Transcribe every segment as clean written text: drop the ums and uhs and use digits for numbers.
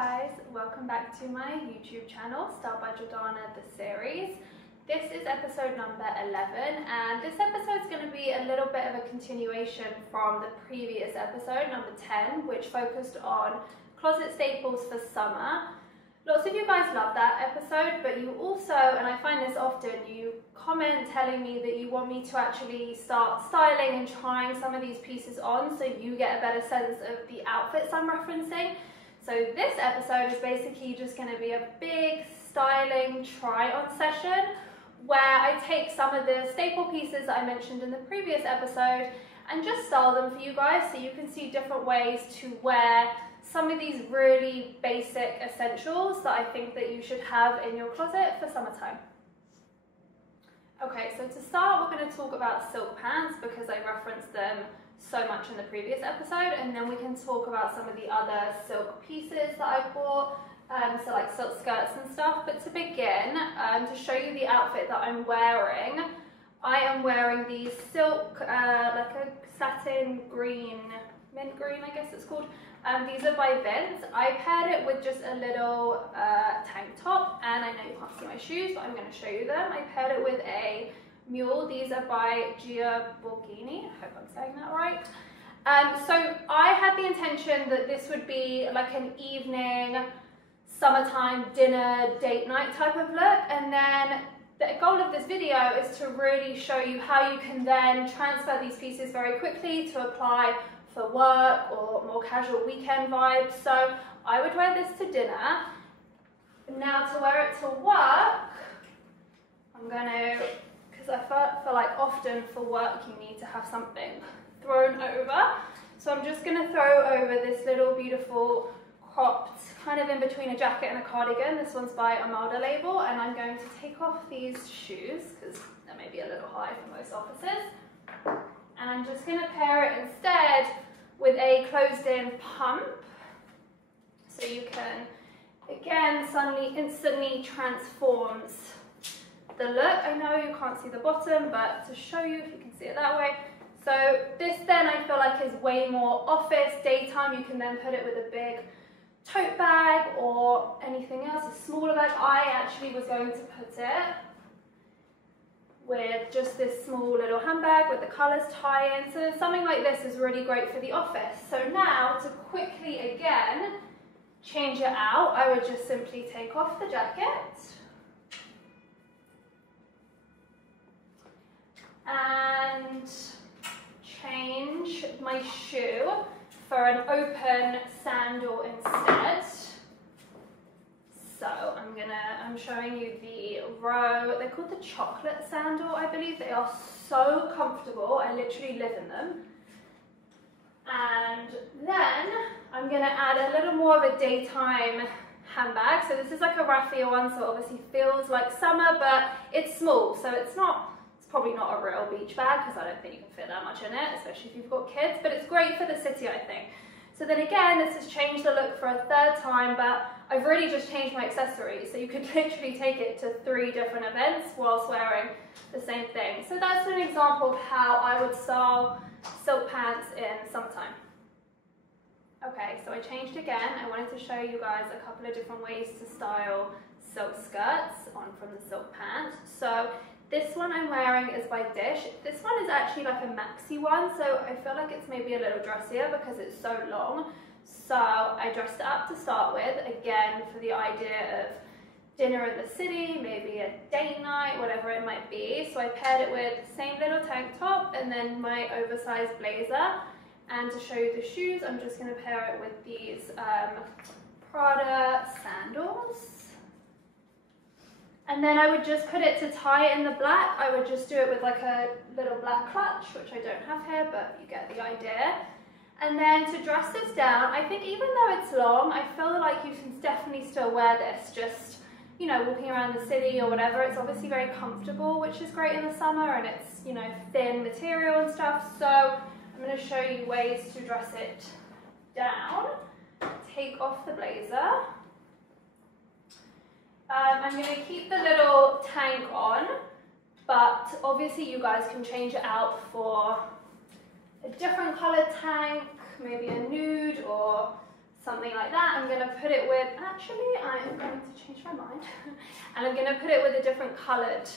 guys, welcome back to my YouTube channel, Styledbyjordanna the series. This is episode number 11 and this episode is going to be a little bit of a continuation from the previous episode, number 10, which focused on closet staples for summer. Lots of you guys love that episode, but you also, and I find this often, you comment telling me that you want me to actually start styling and trying some of these pieces on so you get a better sense of the outfits I'm referencing. So this episode is basically just going to be a big styling try-on session where I take some of the staple pieces that I mentioned in the previous episode and just style them for you guys so you can see different ways to wear some of these really basic essentials that I think that you should have in your closet for summertime. Okay, so to start, we're going to talk about silk pants because I referenced them so much in the previous episode, and then we can talk about some of the other silk pieces that I bought, so like silk skirts and stuff. But to begin, to show you the outfit that I'm wearing, I am wearing these silk, like a satin green, mint green I guess it's called. These are by Vince. I paired it with just a little tank top, and I know you can't see my shoes, but I'm going to show you them. I paired it with a mule. These are by Styledbyjordanna. I hope I'm saying that right. So I had the intention that this would be like an evening, summertime dinner, date night type of look, and then the goal of this video is to really show you how you can then transfer these pieces very quickly to apply for work or more casual weekend vibes. So I would wear this to dinner. Now to wear it to work, I'm gonna, because I feel like often for work you need to have something thrown over. So I'm just gonna throw over this little beautiful cropped, kind of in between a jacket and a cardigan. This one's by Armada label, and I'm going to take off these shoes because they may be a little high for most offices. And I'm just going to pair it instead with a closed-in pump. So you can, again, suddenly, instantly transforms the look. I know you can't see the bottom, but to show you if you can see it that way. So this then I feel like is way more office, daytime. You can then put it with a big tote bag or anything else, a smaller bag. I actually was going to put it with just this small little handbag with the colours tie in. So something like this is really great for the office. So now to quickly again change it out, I would just simply take off the jacket and change my shoe for an open sandal instead. So I'm showing you the row, they're called the chocolate sandal, I believe. They are so comfortable, I literally live in them. And then I'm gonna add a little more of a daytime handbag. So this is like a raffia one, so it obviously feels like summer, but it's small, so it's probably not a real beach bag because I don't think you can fit that much in it, especially if you've got kids, but it's great for the city, I think. So then again, this has changed the look for a third time, but I've really just changed my accessories. So you could literally take it to 3 different events whilst wearing the same thing. So that's an example of how I would style silk pants in summertime. Okay, so I changed again. I wanted to show you guys a couple of different ways to style silk skirts on from the silk pants. So this one I'm wearing is by Dish. This one is actually like a maxi one, so I feel like it's maybe a little dressier because it's so long. So I dressed it up to start with, again for the idea of dinner in the city, maybe a date night, whatever it might be. So I paired it with the same little tank top and then my oversized blazer. And to show you the shoes, I'm just going to pair it with these Prada sandals. And then I would just put it to tie it in the black. I would just do it with like a little black clutch, which I don't have here, but you get the idea. And then to dress this down, I think even though it's long, I feel like you can definitely still wear this just, you know, walking around the city or whatever. It's obviously very comfortable, which is great in the summer, and it's, you know, thin material and stuff. So I'm going to show you ways to dress it down. Take off the blazer. I'm going to keep the little tank on, but obviously you guys can change it out for a different coloured tank, maybe a nude or something like that. I'm going to put it with, actually I'm going to change my mind, and I'm going to put it with a different coloured,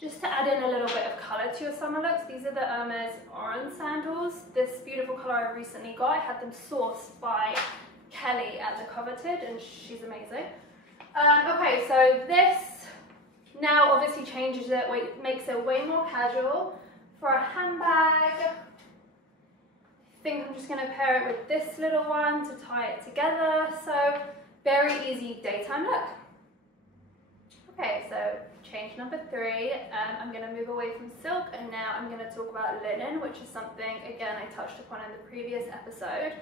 just to add in a little bit of colour to your summer looks. These are the Hermes orange sandals. This beautiful colour I recently got. I had them sourced by Kelly at The Coveted, and she's amazing. Okay, so this now obviously changes it, makes it way more casual. For a handbag, I think I'm just going to pair it with this little one to tie it together. So very easy daytime look. Okay, so change number 3, I'm going to move away from silk, and now I'm going to talk about linen, which is something, again, I touched upon in the previous episode.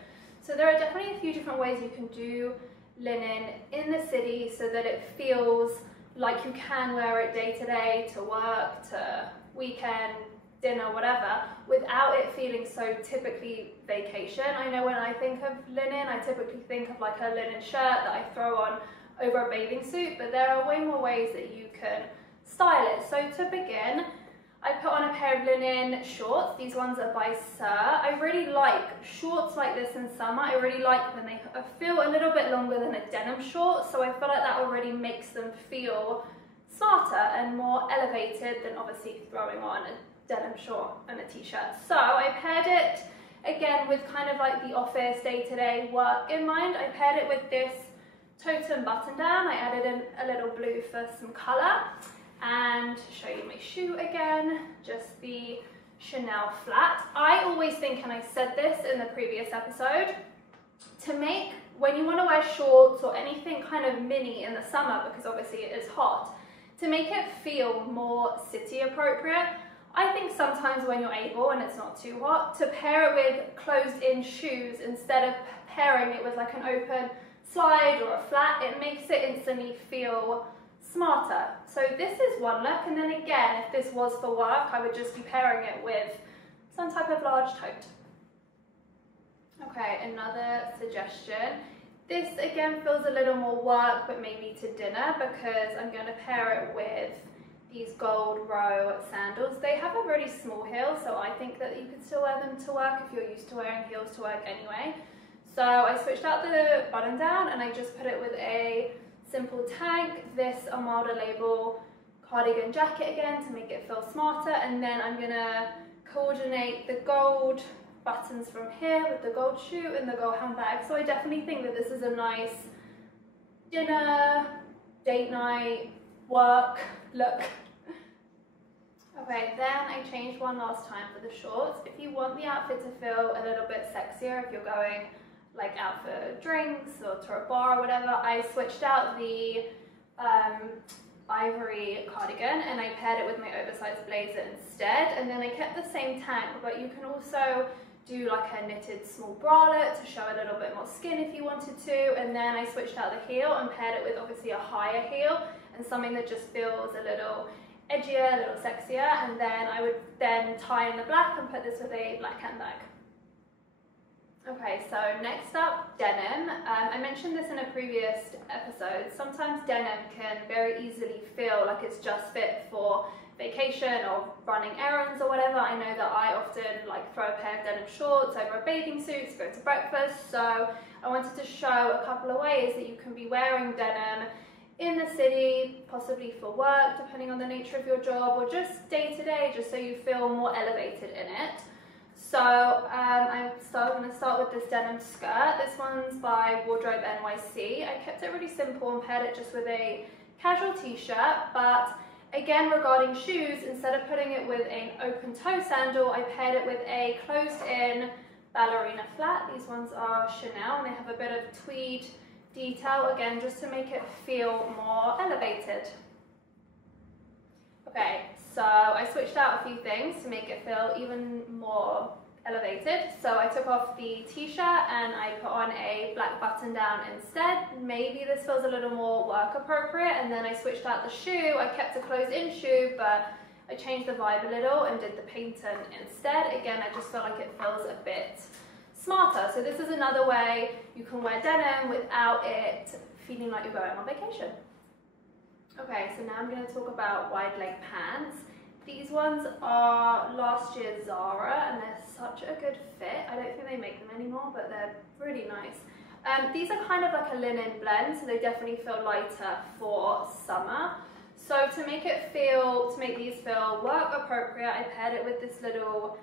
So there are definitely a few different ways you can do linen in the city so that it feels like you can wear it day to day, to work, to weekend, dinner, whatever, without it feeling so typically vacation. I know when I think of linen, I typically think of like a linen shirt that I throw on over a bathing suit, but there are way more ways that you can style it. So to begin, I put on a pair of linen shorts. These ones are by Sir. I really like shorts like this in summer. I really like when they feel a little bit longer than a denim short, so I feel like that already makes them feel smarter and more elevated than obviously throwing on a denim short and a t-shirt. So I paired it again with kind of like the office day-to-day work in mind. I paired it with this totem button down. I added in a little blue for some colour, and show you my shoe again, just the Chanel flat. I always think, and I said this in the previous episode, to make, when you want to wear shorts or anything kind of mini in the summer, because obviously it is hot, to make it feel more city appropriate, I think sometimes when you're able and it's not too hot, to pair it with closed in shoes instead of pairing it with like an open slide or a flat, it makes it instantly feel smarter. So this is one look, and then again, if this was for work, I would just be pairing it with some type of large tote. Okay, another suggestion. This again feels a little more work, but maybe to dinner, because I'm going to pair it with these gold row sandals. They have a really small heel, so I think that you could still wear them to work if you're used to wearing heels to work anyway. So I switched out the button down and I just put it with a simple tank, this Armada label cardigan jacket again to make it feel smarter, and then I'm going to coordinate the gold buttons from here with the gold shoe and the gold handbag. So I definitely think that this is a nice dinner, date night, work look. Okay, then I changed one last time for the shorts. If you want the outfit to feel a little bit sexier, if you're going like out for drinks or to a bar or whatever, I switched out the ivory cardigan and I paired it with my oversized blazer instead, and then I kept the same tank, but you can also do like a knitted small bralette to show a little bit more skin if you wanted to, and then I switched out the heel and paired it with obviously a higher heel and something that just feels a little edgier, a little sexier, and then I would then tie in the black and put this with a black handbag. Okay, so next up, denim. I mentioned this in a previous episode. Sometimes denim can very easily feel like it's just fit for vacation or running errands or whatever. I know that I often like throw a pair of denim shorts over a bathing suit to go to breakfast, so I wanted to show a couple of ways that you can be wearing denim in the city, possibly for work, depending on the nature of your job, or just day to day, just so you feel more elevated in it. So I'm going to start with this denim skirt. This one's by Wardrobe NYC. I kept it really simple and paired it just with a casual t-shirt, but again, regarding shoes, instead of putting it with an open toe sandal, I paired it with a closed-in ballerina flat. These ones are Chanel and they have a bit of tweed detail, again, just to make it feel more elevated. Okay, so I switched out a few things to make it feel even more elevated. So I took off the t-shirt and I put on a black button down instead. Maybe this feels a little more work appropriate, and then I switched out the shoe. I kept a closed-in shoe, but I changed the vibe a little and did the patent instead. Again, I just feel like it feels a bit smarter. So this is another way you can wear denim without it feeling like you're going on vacation. Okay, so now I'm going to talk about wide leg pants. These ones are last year's Zara and they're such a good fit. I don't think they make them anymore, but they're really nice. These are kind of like a linen blend, so they definitely feel lighter for summer. So to make these feel work appropriate, I paired it with this little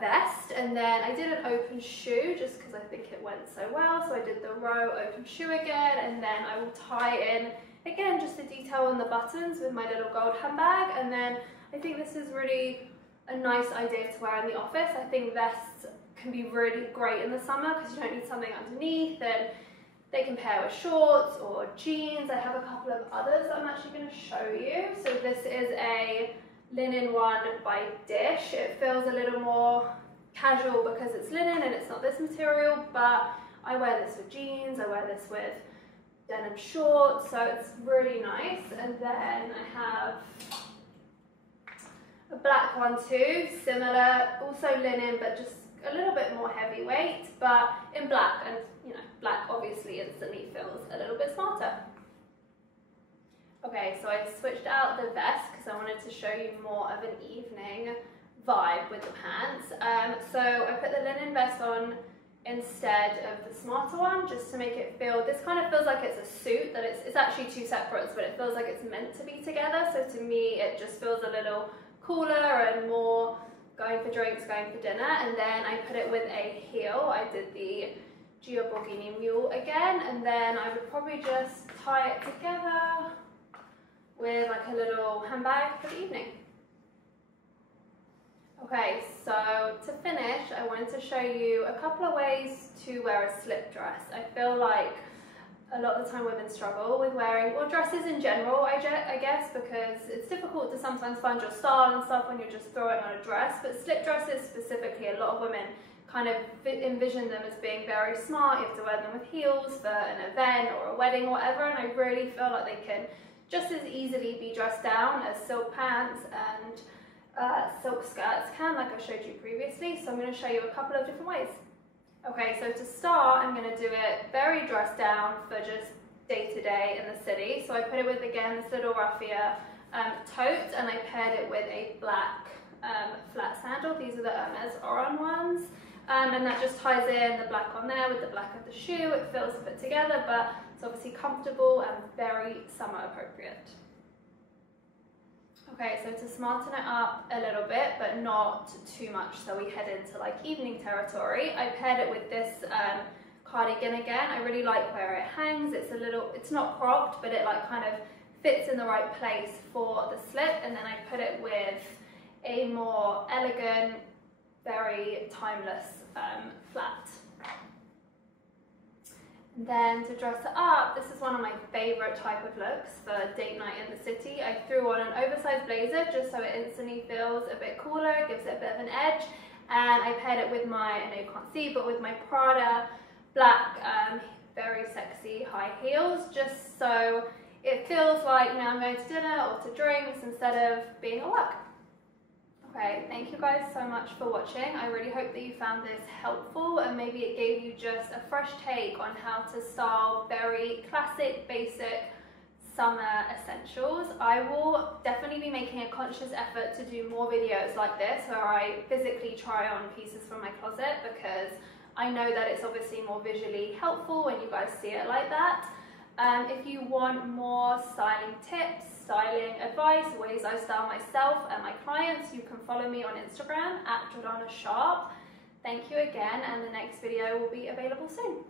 vest, and then I did an open shoe just because I think it went so well. So I did the row open shoe again, and then I will tie in again just the detail on the buttons with my little gold handbag. And then I think this is really a nice idea to wear in the office. I think vests can be really great in the summer because you don't need something underneath, and they can pair with shorts or jeans. I have a couple of others that I'm actually going to show you. So this is a linen one by Dish. It feels a little more casual because it's linen and it's not this material, but I wear this with jeans, I wear this with denim shorts, so it's really nice. And then I have a black one too, similar, also linen, but just a little bit more heavyweight, but in black, and you know, black obviously instantly feels a little bit smarter. Okay, so I switched out the vest because I wanted to show you more of an evening vibe with the pants. So I put the linen vest on instead of the smarter one, just to make it feel, this kind of feels like it's a suit, that it's actually two separates, but it feels like it's meant to be together. So to me, it just feels a little cooler and more going for drinks, going for dinner. And then I put it with a heel. I did the Gio Borghini Mule again, and then I would probably just tie it together with like a little handbag for the evening. Okay, so to finish, I wanted to show you a couple of ways to wear a slip dress. I feel like a lot of the time women struggle with wearing, or dresses in general, I guess, because it's difficult to sometimes find your style and stuff when you're just throwing on a dress, but slip dresses specifically, a lot of women kind of envision them as being very smart. You have to wear them with heels for an event or a wedding or whatever, and I really feel like they can just as easily be dressed down as silk pants and silk skirts can, like I showed you previously. So I'm going to show you a couple of different ways. Okay, so to start, I'm going to do it very dressed down for just day to day in the city. So I put it with, again, this little raffia tote, and I paired it with a black flat sandal. These are the Hermes Oran ones. And that just ties in the black on there with the black of the shoe. It feels put together, but it's obviously comfortable and very summer appropriate. Okay, so to smarten it up a little bit, but not too much, so we head into like evening territory, I paired it with this cardigan again. I really like where it hangs. It's not cropped, but it like kind of fits in the right place for the slip. And then I put it with a more elegant, very timeless flat. And then to dress it up, this is one of my favorite type of looks for date night in the city. I threw on an oversized blazer just so it instantly feels a bit cooler, gives it a bit of an edge. And I paired it with my, I know you can't see, but with my Prada black, very sexy high heels, just so it feels like, you know, I'm going to dinner or to drinks instead of being at work. Okay, thank you guys so much for watching. I really hope that you found this helpful, and maybe it gave you just a fresh take on how to style very classic, basic summer essentials. I will definitely be making a conscious effort to do more videos like this where I physically try on pieces from my closet, because I know that it's obviously more visually helpful when you guys see it like that. If you want more styling tips, styling advice, ways I style myself and my clients, you can follow me on Instagram @JordannaSharp. Thank you again, and the next video will be available soon.